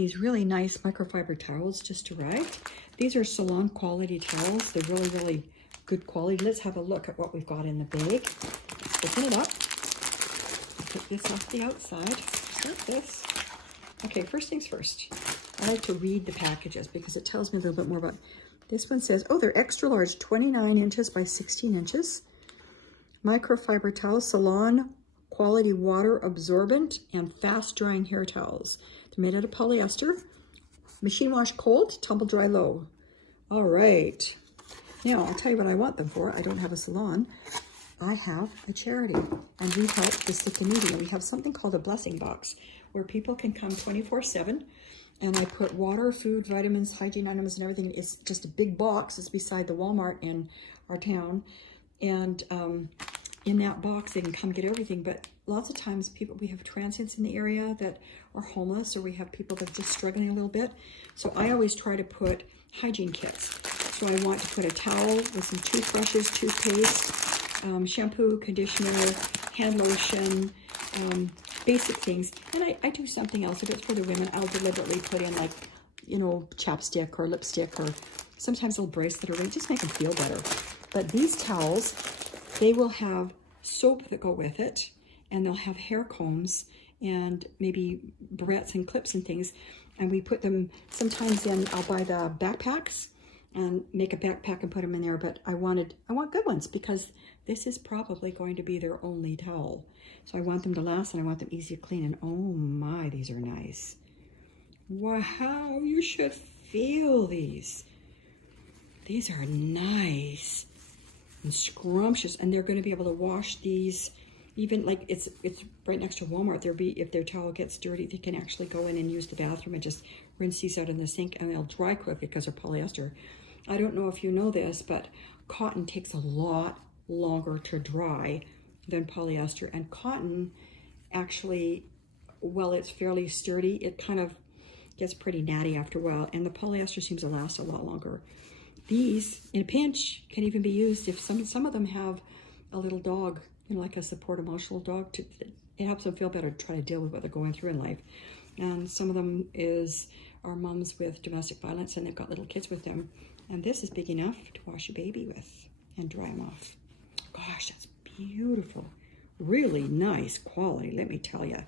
these really nice microfiber towels just arrived. These are salon quality towels. They're really, really good quality. Let's have a look at what we've got in the bag. Open it up. Put this off the outside. Like this. Okay, first things first. I like to read the packages because it tells me a little bit more about. This one says, oh, they're extra large, 29 inches by 16 inches. Microfiber towels, salon quality water absorbent and fast drying hair towels. They're made out of polyester. Machine wash cold, tumble dry low. All right. Now, I'll tell you what I want them for. I don't have a salon. I have a charity, and we help the sick and needy. We have something called a blessing box where people can come 24/7, and I put water, food, vitamins, hygiene items, and everything. It's just a big box. It's beside the Walmart in our town, and in that box they can come get everything. But lots of times we have transients in the area that are homeless, or we have people that are just struggling a little bit. So I always try to put hygiene kits. So I want to put a towel with some toothbrushes, toothpaste, shampoo, conditioner, hand lotion, basic things. And I do something else. If it's for the women, I'll deliberately put in, like, you know, chapstick or lipstick, or sometimes a little bracelet or ring, just make them feel better. But these towels, they will have soap that go with it, and they'll have hair combs and maybe barrettes and clips and things. And we put them sometimes in, I'll buy the backpacks and make a backpack and put them in there. But I want good ones, because this is probably going to be their only towel. So I want them to last, and I want them easy to clean. And oh my, these are nice. Wow, you should feel these. These are nice and scrumptious, and they're going to be able to wash these. Even like it's right next to Walmart. If their towel gets dirty, they can actually go in and use the bathroom and just rinse these out in the sink, and they'll dry quickly because they're polyester. I don't know if you know this, but cotton takes a lot longer to dry than polyester. And cotton actually, well, it's fairly sturdy. It kind of gets pretty natty after a while, and the polyester seems to last a lot longer. These, in a pinch, can even be used if some of them have a little dog, you know, like a support emotional dog. It helps them feel better to try to deal with what they're going through in life. And some of them are moms with domestic violence, and they've got little kids with them. And this is big enough to wash a baby with and dry them off. Gosh, that's beautiful. Really nice quality, let me tell you.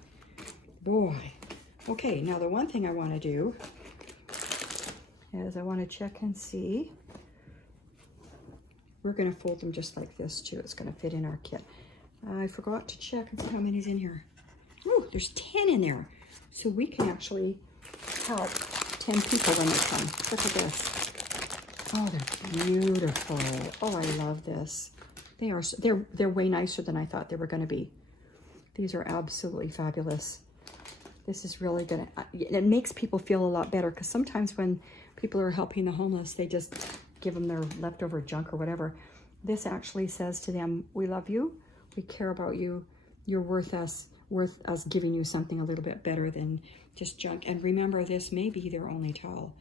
Boy. Okay, now the one thing I want to do is I want to check and see. We're going to fold them just like this too. It's going to fit in our kit. I forgot to check and see how many's in here. Oh, there's 10 in there. So we can actually help 10 people when they come. Look at this. Oh, they're beautiful. Oh, I love this. They're way nicer than I thought they were going to be. These are absolutely fabulous. This is really gonna, it makes people feel a lot better, because sometimes when people are helping the homeless, they just give them their leftover junk or whatever. This actually says to them, we love you, we care about you, you're worth us giving you something a little bit better than just junk. And remember, this may be their only towel.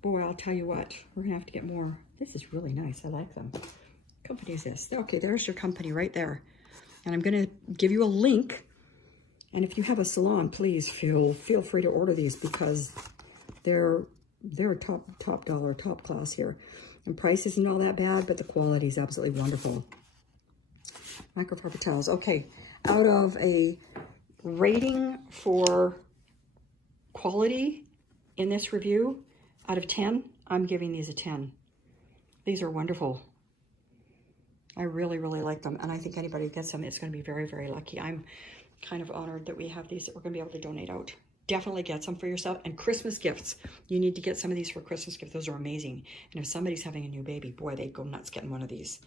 Boy, I'll tell you what, we're gonna have to get more. This is really nice, I like them. What company is this? Okay, there's your company right there. And I'm gonna give you a link. And if you have a salon, please feel free to order these, because they're top dollar, top class here. And price isn't all that bad, but the quality is absolutely wonderful. Microfiber towels. Okay, out of a rating for quality in this review, out of 10, I'm giving these a 10. These are wonderful. I really, really like them. And I think anybody who gets them, it's going to be very, very lucky. I'm kind of honored that we have these that we're going to be able to donate out. Definitely get some for yourself. And Christmas gifts. You need to get some of these for Christmas gifts. Those are amazing. And if somebody's having a new baby, boy, they'd go nuts getting one of these.